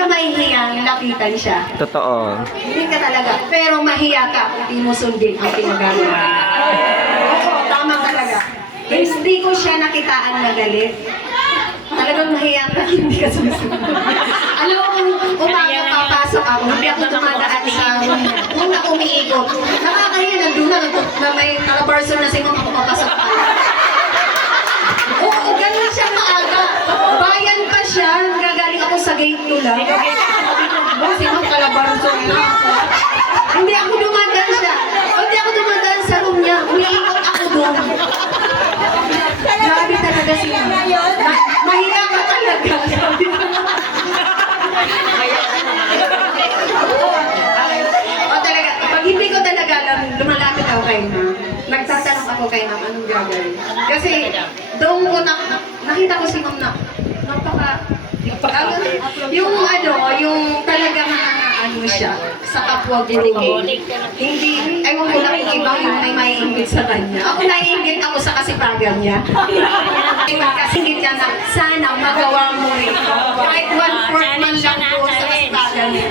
ka mahihiyang lapitan siya. Totoo. Hindi ka talaga. Pero mahiya ka kung di mo sundin ang pinagagawa. Oo, tama talaga. Hindi ko siya nakitaan na galit. Talagang mahiya ka, hindi ka susunod. Alam mo, kung umaga papasok ako, hindi ako dumadaan sa una umiikot. Nakakahiya, nandun na may kalabarson na singong ako papasok pa. Oo, ganun siya maaga. Bayan pa siya, gagaling ako sa gate 2 lang. Singong kalabarson na ako. Hindi ako dumadaan siya. Hindi ako dumadaan sa room niya. Umiikot ako doon. Grabe talaga siya. Mahiya ka talaga. O talaga, pag hindi ko talaga alam, lumalapit ako kay Ma'am. Nagtatanong ako kay Ma'am, anong gagawin? Kasi doon ko nakita ko si Ma'am na yung yung talagang ano siya, sa kapwa guro. Hindi, ewan ko lang kung iba yung may maiinggit sa kanya. Ako naiinggit ako sa kasipagan niya. Kasingit niya na, sana magawa mo rin. Kahit 1/4 man lang po sa kasipagan niya.